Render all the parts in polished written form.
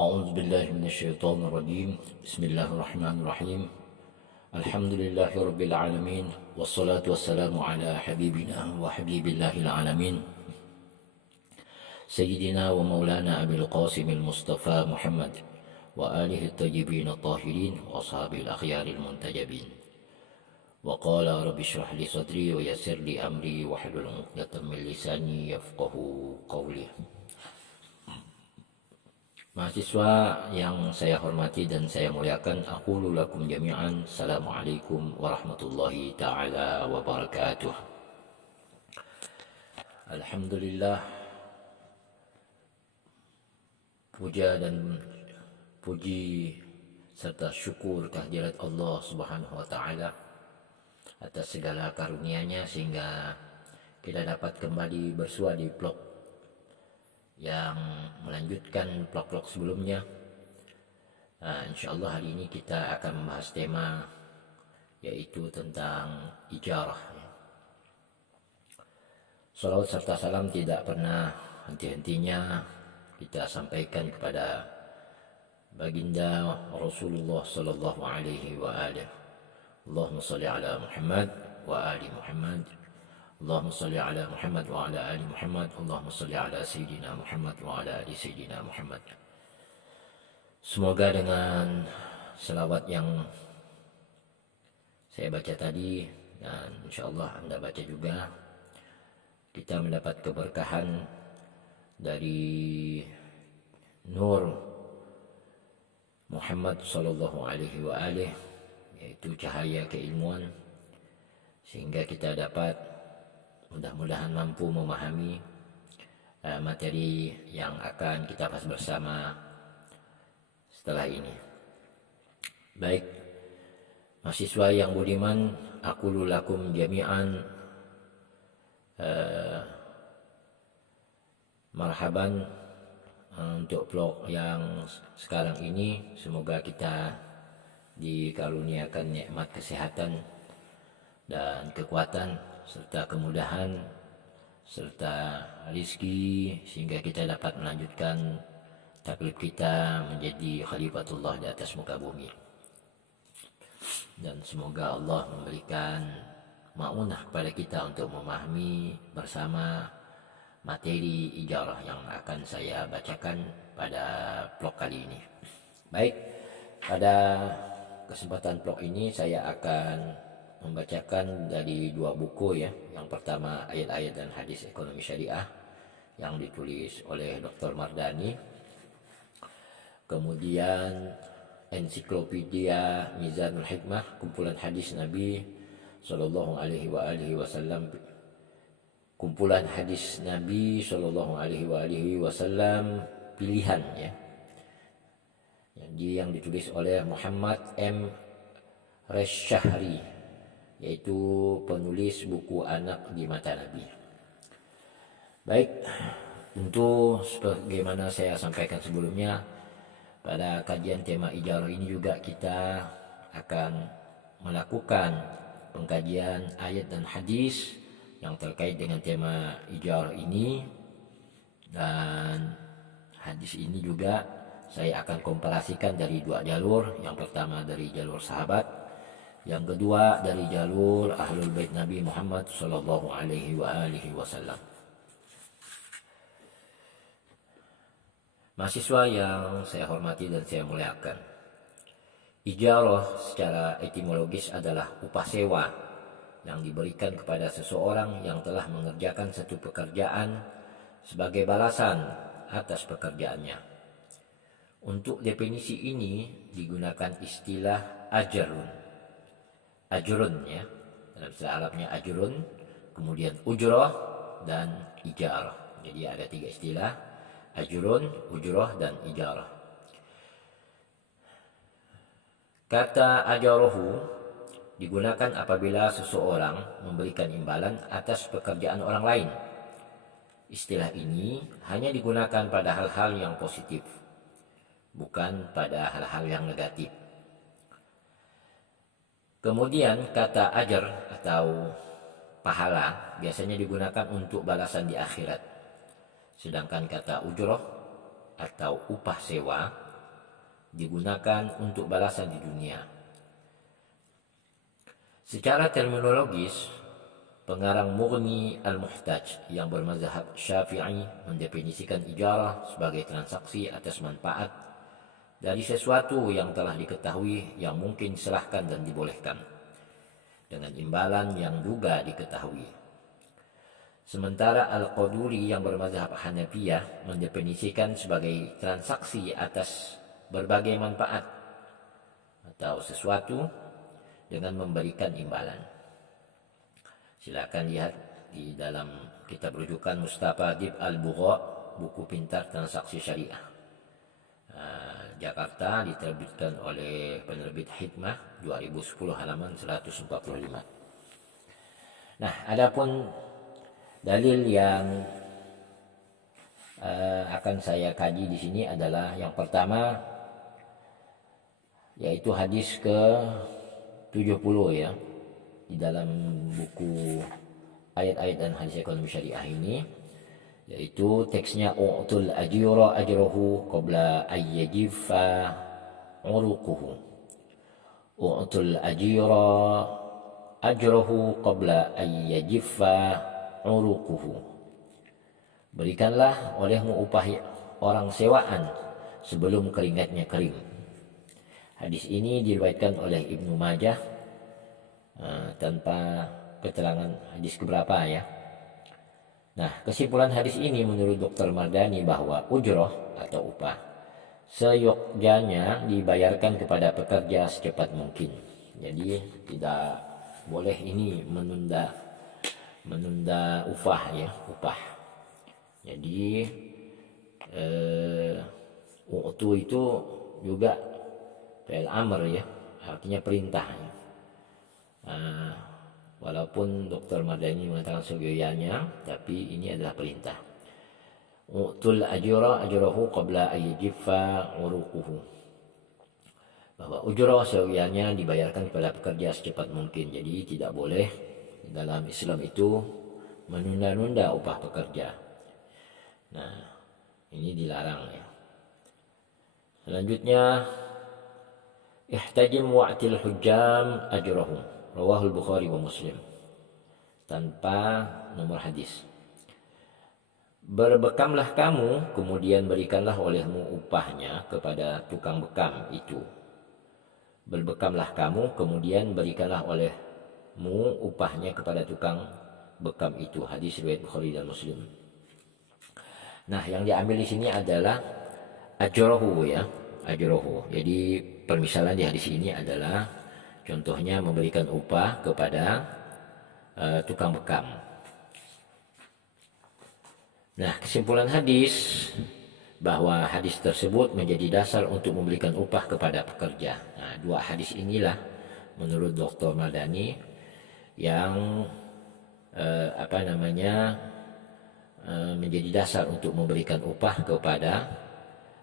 أعوذ بالله من الشيطان الرجيم. بسم الله الرحمن الرحيم. الحمد لله رب العالمين، والصلاة والسلام على حبيبنا وحبيب الله العالمين سيدنا ومولانا أبي القاسم المصطفى محمد وآله الطيبين الطاهرين وأصحابه الأخيار المنتجبين. وقال رب اشرح لي صدري ويسر لي أمري واحلل عقدة من لساني يفقه قولي. Mahasiswa yang saya hormati dan saya muliakan, aqulu lakum jami'an, assalamualaikum warahmatullahi ta'ala wabarakatuh. Alhamdulillah, puja dan puji serta syukur kehadirat Allah Subhanahu wa ta'ala atas segala karunia-Nya sehingga kita dapat kembali bersua di vlog yang melanjutkan vlog-vlog sebelumnya. InsyaAllah hari ini kita akan membahas tema yaitu tentang ijarah. Salawat serta salam tidak pernah henti-hentinya kita sampaikan kepada baginda Rasulullah sallallahu alaihi wa alihi. Allahumma salli ala Muhammad wa ali Muhammad. Allahumma salli ala Muhammad wa ala ali Muhammad. Allahumma salli ala Sayyidina Muhammad wa ala ali Sayyidina Muhammad. Semoga dengan selawat yang saya baca tadi dan insyaallah Anda baca juga, kita mendapat keberkahan dari nur Muhammad sallallahu alaihi wa alihi, yaitu cahaya keilmuan, sehingga kita dapat mudah-mudahan mampu memahami materi yang akan kita bahas bersama setelah ini. Baik, mahasiswa yang budiman, aqulu lakum jami'an marhaban untuk vlog yang sekarang ini. Semoga kita dikaruniakan nikmat kesehatan dan kekuatan serta kemudahan serta rizki sehingga kita dapat melanjutkan taklif kita menjadi khalifatullah di atas muka bumi. Dan semoga Allah memberikan ma'unah kepada kita untuk memahami bersama materi ijarah yang akan saya bacakan pada vlog kali ini. Baik, pada kesempatan vlog ini saya akan membacakan dari dua buku ya. Yang pertama Ayat-ayat dan Hadis Ekonomi Syariah yang ditulis oleh Dr. Mardani. Kemudian Ensiklopedia Mizanul Hikmah, kumpulan hadis Nabi sallallahu alaihi wasallam, kumpulan hadis Nabi sallallahu alaihi wasallam pilihan ya. Yang ditulis oleh Muhammad M. Resyahri, yaitu penulis buku Anak di Mata Nabi. Baik, tentu sebagaimana saya sampaikan sebelumnya, pada kajian tema ijarah ini juga kita akan melakukan pengkajian ayat dan hadis yang terkait dengan tema ijarah ini. Dan hadis ini juga saya akan komparasikan dari dua jalur. Yang pertama dari jalur sahabat, yang kedua dari jalur Ahlul Bait Nabi Muhammad sallallahu alaihi wasallam. Mahasiswa yang saya hormati dan saya muliakan, ijarah secara etimologis adalah upah sewa yang diberikan kepada seseorang yang telah mengerjakan satu pekerjaan sebagai balasan atas pekerjaannya. Untuk definisi ini digunakan istilah ajrun ya, dalam istilah Arabnya ajrun, kemudian ujrah dan ijarah. Jadi ada tiga istilah, ajrun, ujrah dan ijarah. Kata ajarahu digunakan apabila seseorang memberikan imbalan atas pekerjaan orang lain. Istilah ini hanya digunakan pada hal-hal yang positif, bukan pada hal-hal yang negatif. Kemudian kata ajar atau pahala biasanya digunakan untuk balasan di akhirat. Sedangkan kata ujroh atau upah sewa digunakan untuk balasan di dunia. Secara terminologis, pengarang Mughni Al-Muhtaj yang bermazhab Syafi'i mendefinisikan ijarah sebagai transaksi atas manfaat dari sesuatu yang telah diketahui yang mungkin diserahkan dan dibolehkan, dengan imbalan yang juga diketahui. Sementara Al-Qaduri yang bermazhab Hanafiyah mendefinisikan sebagai transaksi atas berbagai manfaat atau sesuatu dengan memberikan imbalan. Silakan lihat di dalam kitab rujukan Mustafa Dib Al-Bugha, buku pintar transaksi syariah, Jakarta, diterbitkan oleh penerbit Hikmah, 2010, halaman 145. Nah, adapun dalil yang akan saya kaji di sini adalah yang pertama, yaitu hadis ke-70 ya, di dalam buku ayat-ayat dan hadis ekonomi syariah ini, yaitu teksnya u'tul ajira ajrahu qabla ayyajifa uruquhu. U'tul ajira ajrahu qabla ayyajifa uruquhu. Berikanlah olehmu upah orang sewaan sebelum keringatnya kering. Hadis ini diriwayatkan oleh Ibnu Majah tanpa keterangan hadis keberapa ya. Nah, kesimpulan hadis ini menurut Dr. Mardani bahwa ujroh atau upah seyogyanya dibayarkan kepada pekerja secepat mungkin. Jadi tidak boleh ini menunda upah ya, upah. Jadi u'tu itu juga fi'il amr ya, artinya perintah ya. Walaupun Dr. Mardani mengatakan seyogyanya, tapi ini adalah perintah. U'tul ajra ajrahu qabla ayyajifa uruquhu. Bahwa ujrah seyogyanya dibayarkan kepada pekerja secepat mungkin. Jadi tidak boleh dalam Islam itu menunda-nunda upah pekerja. Nah, ini dilarang ya. Selanjutnya, ihtajim wa'til hujjam ajrahum, rawahul Bukhari wa Muslim, tanpa nomor hadis. Berbekamlah kamu, kemudian berikanlah olehmu upahnya kepada tukang bekam itu. Berbekamlah kamu, kemudian berikanlah olehmu upahnya kepada tukang bekam itu. Hadis riwayat Bukhari dan Muslim. Nah, yang diambil di sini adalah ajrohu ya, ajrohu. Jadi permisalan di hadis ini adalah contohnya memberikan upah kepada tukang bekam. Nah, kesimpulan hadis bahwa hadis tersebut menjadi dasar untuk memberikan upah kepada pekerja. Nah, dua hadis inilah menurut Dr. Mardani yang menjadi dasar untuk memberikan upah kepada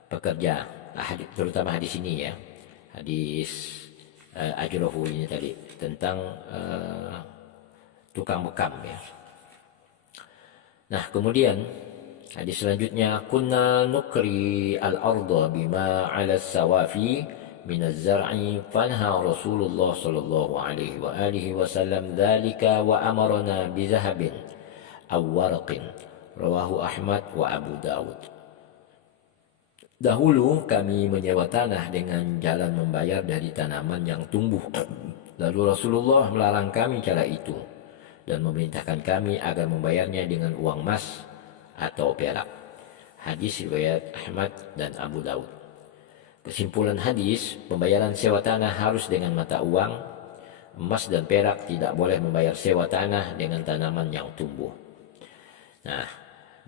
pekerja, terutama hadis ini ya, hadis ajrohu ini tadi tentang tukang bekam ya. Nah, kemudian hadis selanjutnya, kunna nukri al-ardha bima 'ala as-sawafi min az-zar'i fanha Rasulullah sallallahu alaihi wa alihi wasallam dzalika wa amarna bi zahabin aw warqin, rawahu Ahmad wa Abu Dawud. Dahulu kami menyewa tanah dengan jalan membayar dari tanaman yang tumbuh. Lalu Rasulullah melarang kami cara itu dan memerintahkan kami agar membayarnya dengan uang emas atau perak. Hadis riwayat Ahmad dan Abu Dawud. Kesimpulan hadis, pembayaran sewa tanah harus dengan mata uang. Emas dan perak tidak boleh membayar sewa tanah dengan tanaman yang tumbuh. Nah,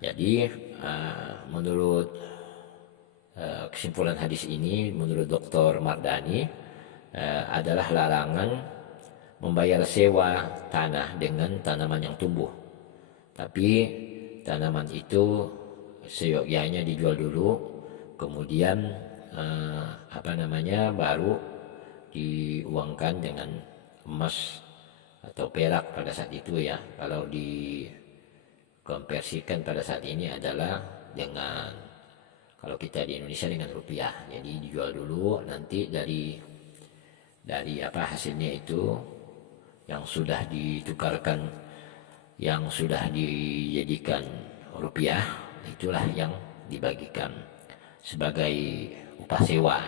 jadi menurut kesimpulan hadis ini, menurut Dr. Mardani, adalah larangan membayar sewa tanah dengan tanaman yang tumbuh. Tapi tanaman itu seyogyanya dijual dulu, kemudian baru diuangkan dengan emas atau perak pada saat itu ya. Kalau dikonversikan pada saat ini adalah dengan Kalau kita di Indonesia dengan rupiah. Jadi dijual dulu, nanti dari hasilnya itu yang sudah ditukarkan, yang sudah dijadikan rupiah, itulah yang dibagikan sebagai upah sewa.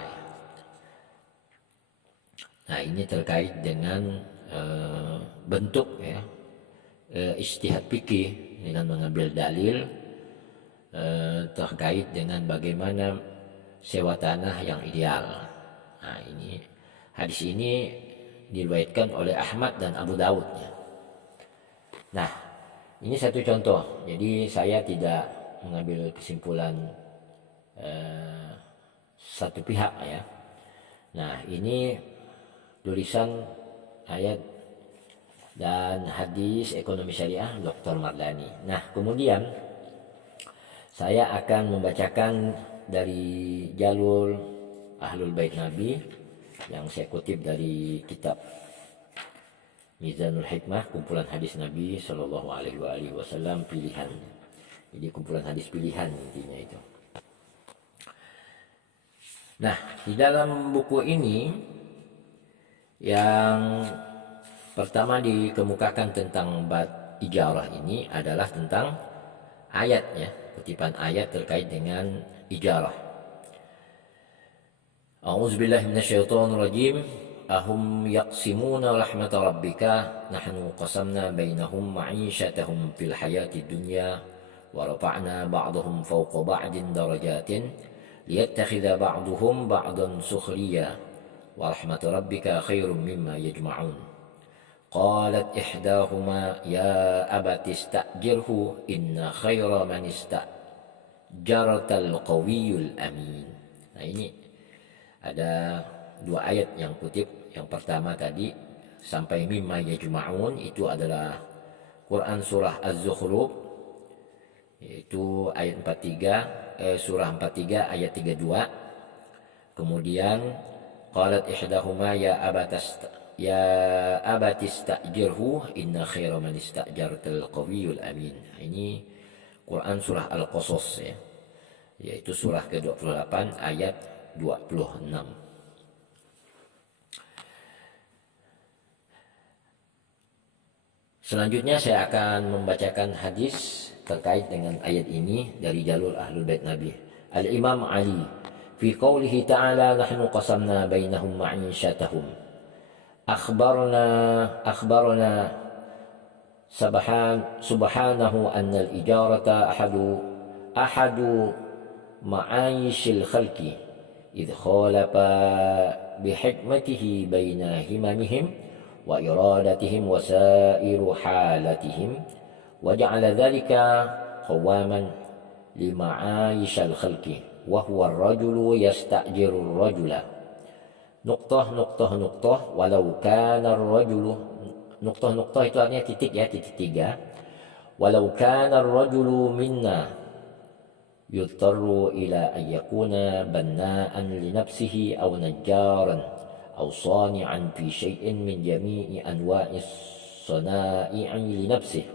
Nah, ini terkait dengan bentuk ya, ijtihad fikih dengan mengambil dalil terkait dengan bagaimana sewa tanah yang ideal. Nah, ini hadis ini diriwayatkan oleh Ahmad dan Abu Daud. Nah, ini satu contoh. Jadi saya tidak mengambil kesimpulan satu pihak ya. Nah, ini tulisan ayat dan hadis ekonomi syariah Dr. Mardani. Nah, kemudian saya akan membacakan dari jalur Ahlul Bait Nabi yang saya kutip dari kitab Mizanul Hikmah, kumpulan hadis Nabi Shallallahu Alaihi Wasallam pilihan. Jadi kumpulan hadis pilihan intinya itu. Nah, di dalam buku ini yang pertama dikemukakan tentang bab ijarah ini adalah tentang ayatnya, kutipan ayat terkait dengan ijarah. A'udzubillahi minasyaitonir rajim. Ahum yaqsimuna rahmata rabbika nahnu qasamna bainahum ma'isyatahum fil hayati dunya wa rafa'na ba'dahum fawqa ba'din darajatin liyattakhidha ba'duhum ba'dan sukhriya wa rahmatu rabbika khairum mimma yajma'un. Qalat ihdahuma ya abati ista'jirhu inna khaira man ista'jartal qawiyul amin. Nah, ini ada dua ayat yang kutip. Yang pertama tadi sampai mimma yajma'un, itu adalah Quran surah Az-Zukhruf, yaitu ayat 43, surah 43 ayat 32. Kemudian qalat ihdahuma ya abati ista'jirhu inna khaira man ista'jartal qawiyul amin. Ini Quran surah Al-Qasas ya, yaitu surah ke-28 ayat 26. Selanjutnya saya akan membacakan hadis terkait dengan ayat ini dari jalur Ahlul Bait Nabi. Al-Imam Ali fi qawlihi ta'ala nahnu qasamna bainahum ma'isyatahum akhbarna subhanahu anna al-ijarata ahadu ma'ayishil khalqi idh khalafa bihikmatihi baina himamihim wa iradatihim wa sairu halatihim wa ja'ala dhalika qawaman lima'ayishal khalqi wa huwa ar-rajulu yasta'jiru ar-rajula nuqtah walau kana ar-rajulu nuqtah itu artinya titik ya, titik 3. Walau kana ar-rajulu minna yutarru ila an yakuna banna'an li nafsihi aw najjaran aw sani'an fi syai'in min jami'i anwa'is sana'i li nafsihi.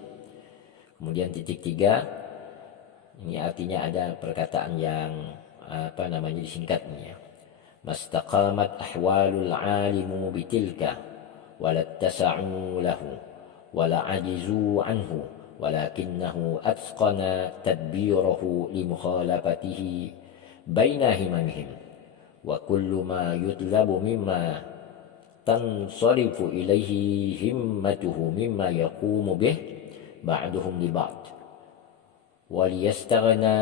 Kemudian titik 3, ini artinya ada perkataan yang disingkatnya. Mastaqamat ahwalul alimu bitilka walattasa'u lahu wala ajizu anhu walakinnahu atqana tadbirahu limukhalafatihi baina himamihim wa kullu ma yutlabu mimma tansarifu ilaihi himmatuhu mimma yaqumu bih ba'duhum li ba'd wa liyastaghna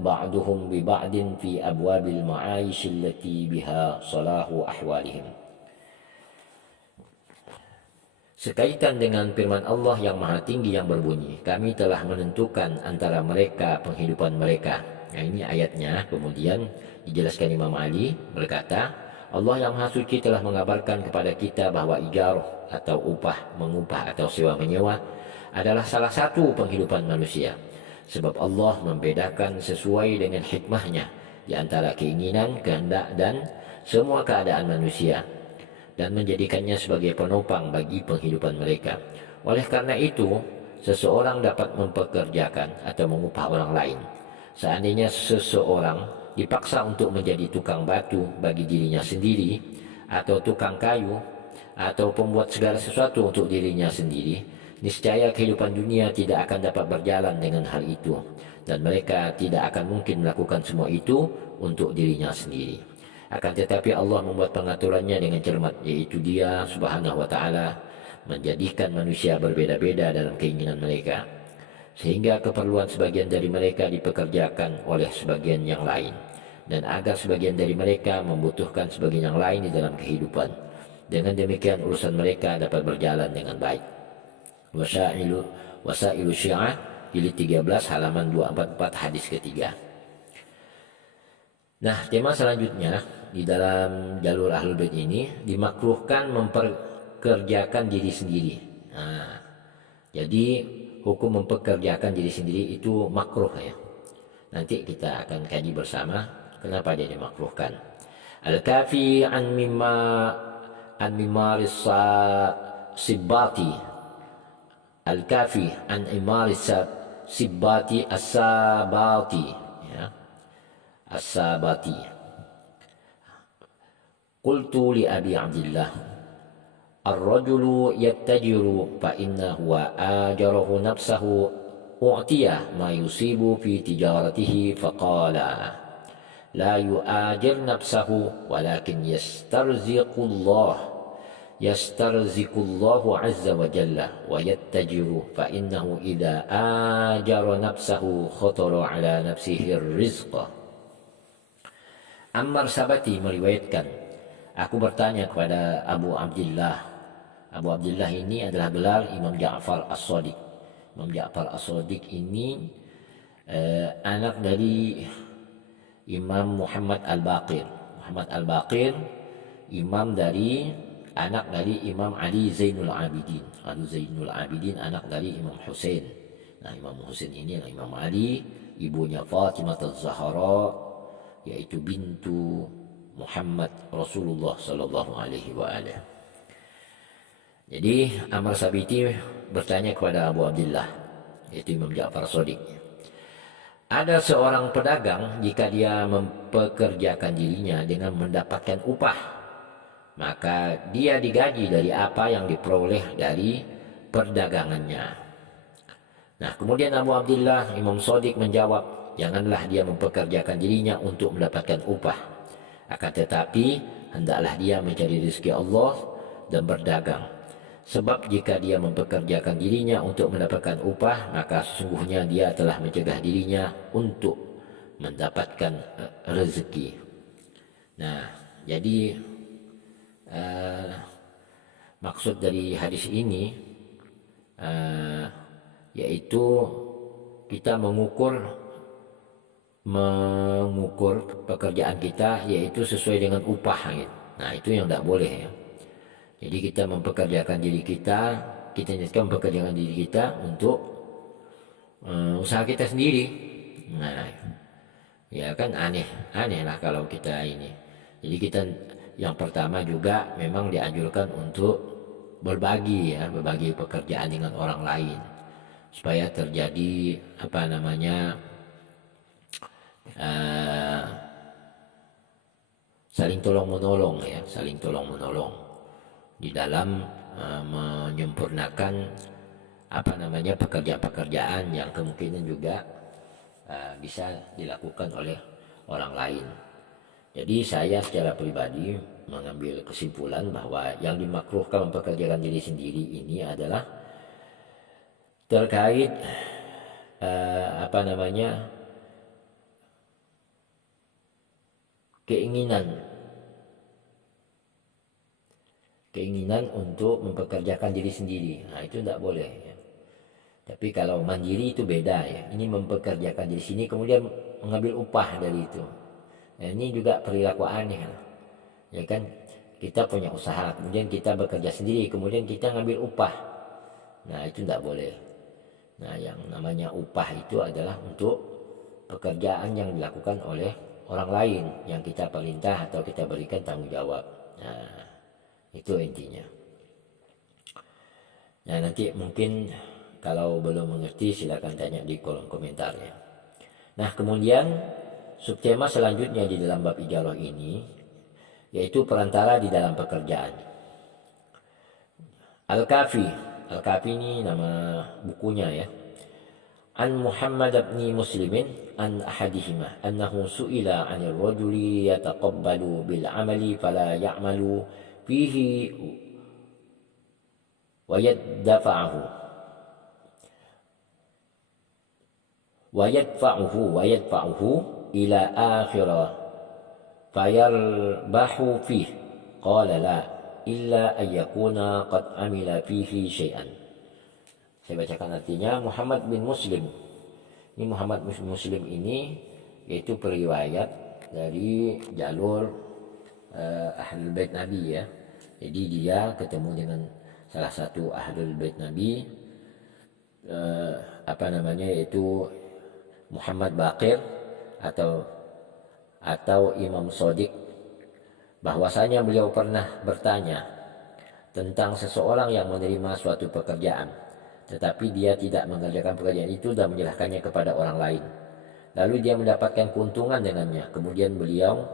ba'duhum bi ba'din fi abwabil ma'aish allati biha salahu ahwalihim. Sekaitan dengan firman Allah yang maha tinggi yang berbunyi, kami telah menentukan antara mereka penghidupan mereka. Nah, ini ayatnya. Kemudian dijelaskan Imam Ali berkata, Allah yang maha suci telah mengabarkan kepada kita bahwa ijarah atau upah, mengupah atau sewa menyewa adalah salah satu penghidupan manusia. Sebab Allah membedakan sesuai dengan hikmahnya di antara keinginan, kehendak dan semua keadaan manusia, dan menjadikannya sebagai penopang bagi penghidupan mereka. Oleh karena itu, seseorang dapat mempekerjakan atau mengupah orang lain. Seandainya seseorang dipaksa untuk menjadi tukang batu bagi dirinya sendiri, atau tukang kayu, atau pembuat segala sesuatu untuk dirinya sendiri, niscaya kehidupan dunia tidak akan dapat berjalan dengan hal itu, dan mereka tidak akan mungkin melakukan semua itu untuk dirinya sendiri. Akan tetapi Allah membuat pengaturannya dengan cermat, yaitu Dia Subhanahu wa Ta'ala menjadikan manusia berbeda-beda dalam keinginan mereka, sehingga keperluan sebagian dari mereka dipekerjakan oleh sebagian yang lain, dan agar sebagian dari mereka membutuhkan sebagian yang lain di dalam kehidupan. Dengan demikian urusan mereka dapat berjalan dengan baik. Wasailu Syiah jilid 13 halaman 244 hadis ketiga. Nah, tema selanjutnya di dalam jalur Ahlul Bait ini, dimakruhkan mempekerjakan diri sendiri. Nah, jadi hukum mempekerjakan diri sendiri itu makruh ya. Nanti kita akan kaji bersama kenapa dia dimakruhkan. Al-Kafi an mimaris sibati. Al-Kafi an imaris sibati as-sabati ya. As-sabati. Qultu li Abi Abdillah, ar-rajulu yattajiru fa innahu ajarahu nafsahu u'tiya ma yusibu fi tijaratihi faqala la yu'ajir nafsahu walakin yastarziqullahu azza wa jalla wa yattajiru fa innahu idza ajara nafsahu khatara ala nafsihi rizqa. Ammar Sabati meriwayatkan, aku bertanya kepada Abu Abdillah. Abu Abdillah ini adalah gelar Imam Ja'far As-Shadiq. Imam Ja'far As-Shadiq ini anak dari Imam Muhammad Al-Baqir. Muhammad Al-Baqir imam dari anak dari Imam Ali Zainul Abidin. Ali Zainul Abidin anak dari Imam Husain. Nah, Imam Husain ini adalah Imam Ali, ibunya Fatimah Az-Zahra, yaitu bintu Muhammad Rasulullah sallallahu alaihi wa alihi. Jadi Ammar Sabiti bertanya kepada Abu Abdillah, yaitu Imam Ja'far Shadiq, ada seorang pedagang, jika dia mempekerjakan dirinya dengan mendapatkan upah, maka dia digaji dari apa yang diperoleh dari perdagangannya. Nah, kemudian Abu Abdillah Imam Shadiq menjawab, janganlah dia mempekerjakan dirinya untuk mendapatkan upah, akan tetapi hendaklah dia mencari rezeki Allah dan berdagang. Sebab jika dia mempekerjakan dirinya untuk mendapatkan upah, maka sesungguhnya dia telah mencegah dirinya untuk mendapatkan rezeki. Nah, jadi maksud dari hadis ini yaitu kita mengukur pekerjaan kita yaitu sesuai dengan upah gitu. Nah, itu yang tidak boleh ya. Jadi kita mempekerjakan diri kita nyatakan mempekerjakan diri kita untuk usaha kita sendiri. Nah, ya kan aneh lah kalau kita ini. Jadi kita yang pertama juga memang dianjurkan untuk berbagi pekerjaan dengan orang lain supaya terjadi saling tolong menolong di dalam menyempurnakan pekerjaan yang kemungkinan juga bisa dilakukan oleh orang lain. Jadi saya secara pribadi mengambil kesimpulan bahwa yang dimakruhkan mempekerjakan diri sendiri ini adalah terkait keinginan untuk mempekerjakan diri sendiri. Nah, itu tidak boleh ya. Tapi kalau mandiri itu beda ya. Ini mempekerjakan diri sini kemudian mengambil upah dari itu. Nah, ini juga perilaku aneh ya kan. Kita punya usaha kemudian kita bekerja sendiri kemudian kita ngambil upah. Nah, itu tidak boleh. Nah, yang namanya upah itu adalah untuk pekerjaan yang dilakukan oleh orang lain yang kita perintah atau kita berikan tanggung jawab. Nah, itu intinya. Nah, nanti mungkin kalau belum mengerti silakan tanya di kolom komentar ya. Nah, kemudian Subtema selanjutnya di dalam bab ijarah ini yaitu perantara di dalam pekerjaan. Al-Kafi, Al-Kafi ini nama bukunya ya. An Muhammad bin Muslimin an ahadihima annahu su'ila 'anil rajuli yataqabbalu bil 'amali fala ya'malu fihi wa yadfa'uhu ila akhirah fayarbahu fih qala la illa ayyakuna qad amila fihi syai'an. Saya bacakan artinya. Muhammad bin Muslim ini, Muhammad bin Muslim ini yaitu periwayat dari jalur Ahlul Bait Nabi ya. Jadi dia ketemu dengan salah satu Ahlul Bait Nabi yaitu Muhammad Baqir atau Imam Shadiq, bahwasanya beliau pernah bertanya tentang seseorang yang menerima suatu pekerjaan tetapi dia tidak mengerjakan pekerjaan itu dan menyerahkannya kepada orang lain, lalu dia mendapatkan keuntungan dengannya. Kemudian beliau,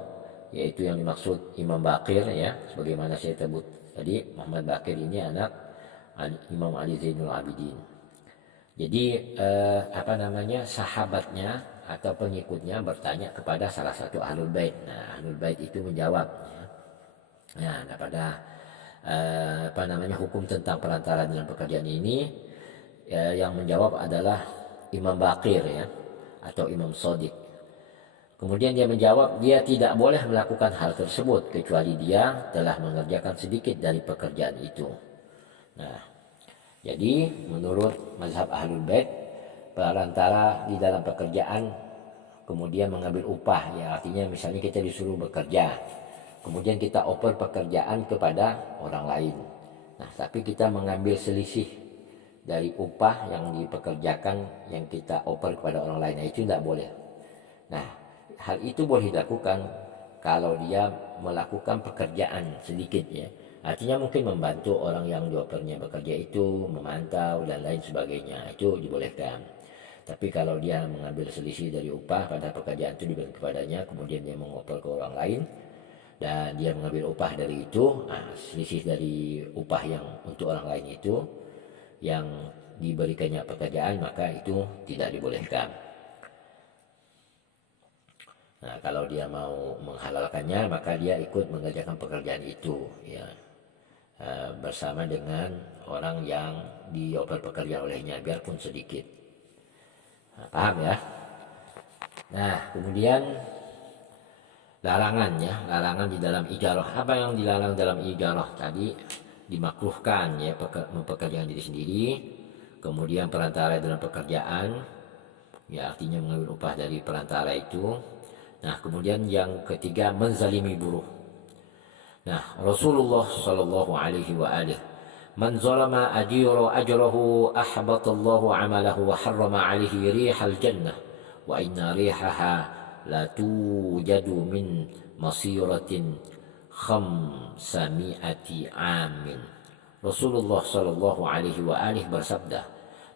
yaitu yang dimaksud Imam Baqir ya, sebagaimana saya sebut tadi, Muhammad Baqir ini anak Imam Ali Zainul Abidin. Jadi sahabatnya atau pengikutnya bertanya kepada salah satu Ahlul Bait. Nah, Ahlul Bait itu menjawab. Nah, pada hukum tentang perantara dalam pekerjaan ini yang menjawab adalah Imam Baqir ya, atau Imam Shadiq. Kemudian dia menjawab, dia tidak boleh melakukan hal tersebut kecuali dia telah mengerjakan sedikit dari pekerjaan itu. Nah, jadi menurut mazhab Ahlul Bait, perantara di dalam pekerjaan kemudian mengambil upah ya, artinya misalnya kita disuruh bekerja, kemudian kita oper pekerjaan kepada orang lain. Nah, tapi kita mengambil selisih dari upah yang dipekerjakan yang kita oper kepada orang lain, nah, itu tidak boleh. Nah, hal itu boleh dilakukan kalau dia melakukan pekerjaan sedikit ya. Artinya mungkin membantu orang yang diopernya bekerja itu, memantau dan lain sebagainya, itu dibolehkan. Tapi kalau dia mengambil selisih dari upah pada pekerjaan itu diberikan kepadanya, kemudian dia mengoper ke orang lain dan dia mengambil upah dari itu, selisih dari upah yang untuk orang lain itu yang diberikannya pekerjaan, maka itu tidak dibolehkan. Nah, kalau dia mau menghalalkannya, maka dia ikut mengerjakan pekerjaan itu ya, bersama dengan orang yang dioper pekerjaan olehnya, biarpun sedikit. Nah, paham ya? Nah, kemudian larangan di dalam ijarah. Apa yang dilarang dalam ijarah tadi? Dimakruhkan ya, mempekerjakan diri sendiri, kemudian perantara dalam pekerjaan ya, artinya mengambil upah dari perantara itu. Nah, kemudian yang ketiga, menzalimi buruh. Nah, Rasulullah sallallahu alaihi wa alihi, man zalama ajrahu ahbatallahu amalahu wa harrama alaihi rihal jannah wa inna rihaha la tujadu min masiratin khamsami'ati amin. Rasulullah sallallahu alaihi wa alihi bersabda,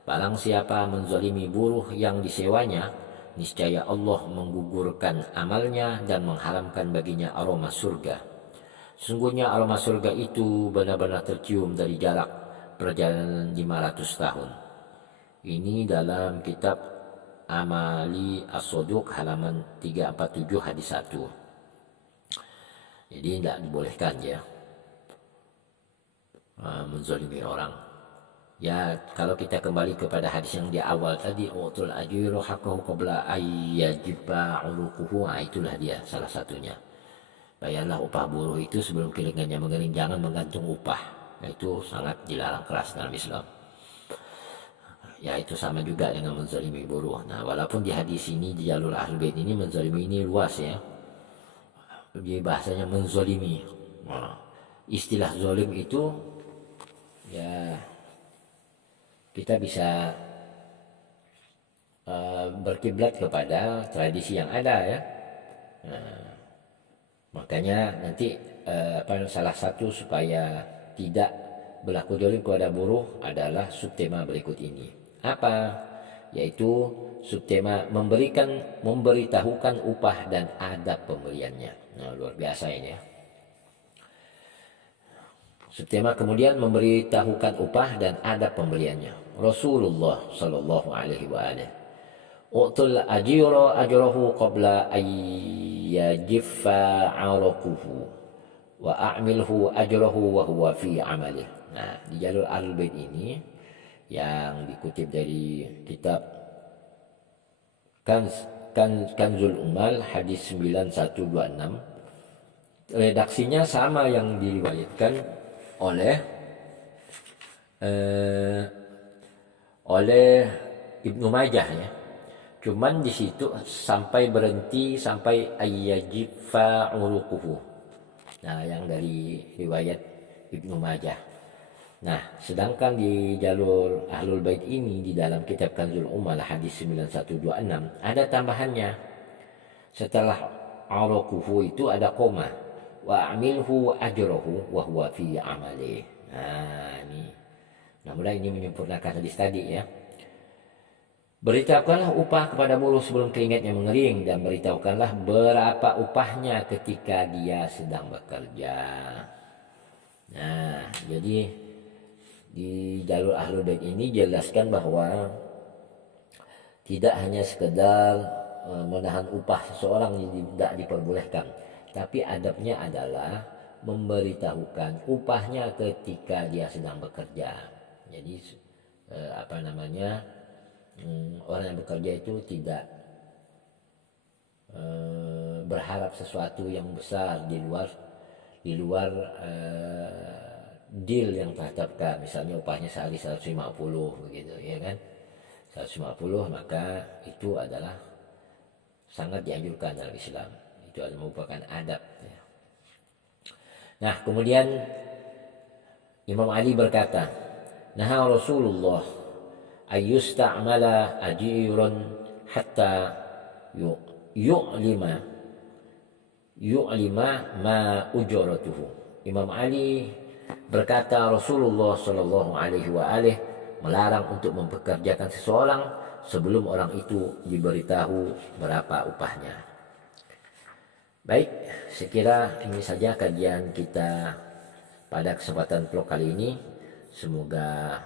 barang siapa menzalimi buruh yang disewanya, niscaya Allah menggugurkan amalnya dan mengharamkan baginya aroma surga. Sungguhnya aroma surga itu benar-benar tercium dari jarak perjalanan 500 tahun. Ini dalam kitab Amali As-Soduq halaman 347 hadis 1. Jadi tidak dibolehkan ya menzalimi orang. Ya, kalau kita kembali kepada hadis yang di awal tadi, utul ajru haqqahu qabla ayyajiba uruquhu, itulah dia salah satunya. Bayarlah upah buruh itu sebelum kilingannya mengering, jangan menggantung upah. Itu sangat dilarang keras dalam Islam. Ya, itu sama juga dengan menzalimi buruh. Nah, walaupun di hadis ini di jalur Ahlul Bait ini menzalimi ini luas ya. Dia bahasanya menzolimi. Nah, istilah zolim itu ya kita bisa berkiblat kepada tradisi yang ada ya. Nah, makanya nanti salah satu supaya tidak berlaku zolim kepada buruh adalah subtema berikut ini. Apa? yaitu subtema memberitahukan upah dan adab pemberiannya. Nah, luar biasa ini ya. Subtema kemudian memberitahukan upah dan adab pemberiannya. Rasulullah sallallahu alaihi wa alihi u'tul ajira ajrahu qabla ayyajiffa 'araquhu wa a'milhu ajrahu wa huwa fi 'amalih. Nah, di jalur Ahlul Bait ini yang dikutip dari kitab Kanzul Ummal hadis 9126, redaksinya sama yang diriwayatkan oleh Ibnu Majah ya. Cuman di situ sampai berhenti sampai ayyajifa uruquhu. Nah, yang dari riwayat Ibnu Majah. Nah, sedangkan di jalur Ahlul Bait ini di dalam kitab Kanzul Ummal hadis 9126 ada tambahannya. Setelah uruquhu itu ada koma. Wa amilhu ajrahu wa huwa fi amali. Nah, ini. Mudah-mudahan ini menyempurnakan hadis tadi ya. Beritahukanlah upah kepada buruh sebelum keringatnya mengering, dan beritahukanlah berapa upahnya ketika dia sedang bekerja. Nah, jadi di jalur Ahlul Bait ini jelaskan bahwa tidak hanya sekedar menahan upah seseorang yang tidak diperbolehkan, tapi adabnya adalah memberitahukan upahnya ketika dia sedang bekerja. Jadi orang yang bekerja itu tidak berharap sesuatu yang besar di luar deal yang tertetapkan. Misalnya upahnya sehari 150 begitu ya kan, 150, maka itu adalah sangat dianjurkan dalam Islam. Itu adalah merupakan adab ya. Nah, kemudian Imam Ali berkata, naha Rasulullah ayyusta'mala ajirun hatta yu'lima ma ujratuhu. Imam Ali berkata, Rasulullah sallallahu alaihi wa alihi melarang untuk mempekerjakan seseorang sebelum orang itu diberitahu berapa upahnya. Baik, sekira ini saja kajian kita pada kesempatan vlog kali ini. Semoga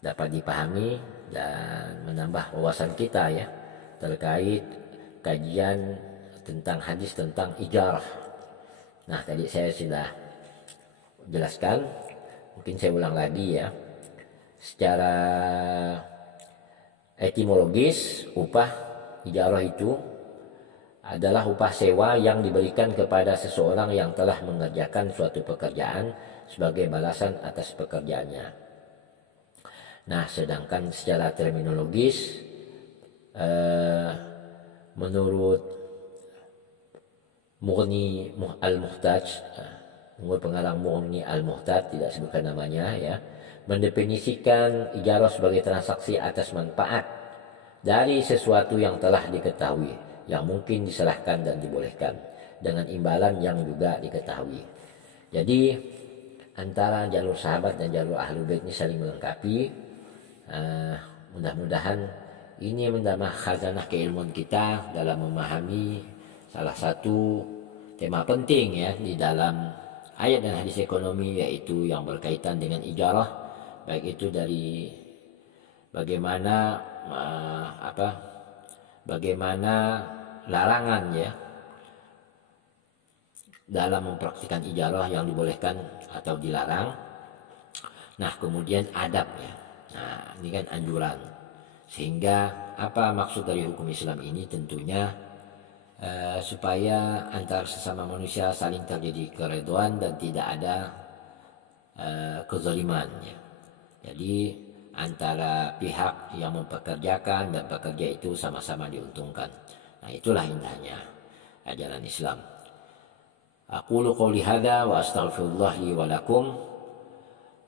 dapat dipahami dan menambah wawasan kita ya terkait kajian tentang hadis tentang ijarah. Nah, tadi saya sudah jelaskan, mungkin saya ulang lagi ya. Secara etimologis, upah ijarah itu adalah upah sewa yang diberikan kepada seseorang yang telah mengerjakan suatu pekerjaan sebagai balasan atas pekerjaannya. Nah, sedangkan secara terminologis menurut Mughni al-Muhtaj, menurut pengarang Mughni al-Muhtaj, tidak sebutkan namanya ya, mendefinisikan ijarah sebagai transaksi atas manfaat dari sesuatu yang telah diketahui, yang mungkin diserahkan dan dibolehkan dengan imbalan yang juga diketahui. Jadi antara jalur sahabat dan jalur Ahlul Bait ini saling melengkapi. Mudah-mudahan ini menambah khazanah keilmuan kita dalam memahami salah satu tema penting ya di dalam ayat dan hadis ekonomi, yaitu yang berkaitan dengan ijarah, baik itu dari bagaimana larangan ya dalam mempraktikkan ijarah, yang dibolehkan atau dilarang. Nah, kemudian adab ya. Nah, ini kan anjuran. Sehingga apa maksud dari hukum Islam ini? Tentunya supaya antar sesama manusia saling terjadi keredoan dan tidak ada kezaliman ya. Jadi antara pihak yang mempekerjakan dan pekerja itu sama-sama diuntungkan. Nah, itulah indahnya ajaran Islam. Aqulu qouli hadza wa astaghfirullah li wa lakum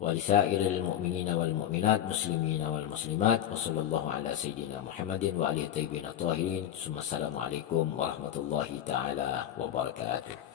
wa lisairil mu'minina wal mu'minat muslimina wal muslimat wa sallallahu ala sayyidina Muhammadin wa alihi tayyibin tahirin. Assalamualaikum warahmatullahi taala wabarakatuh.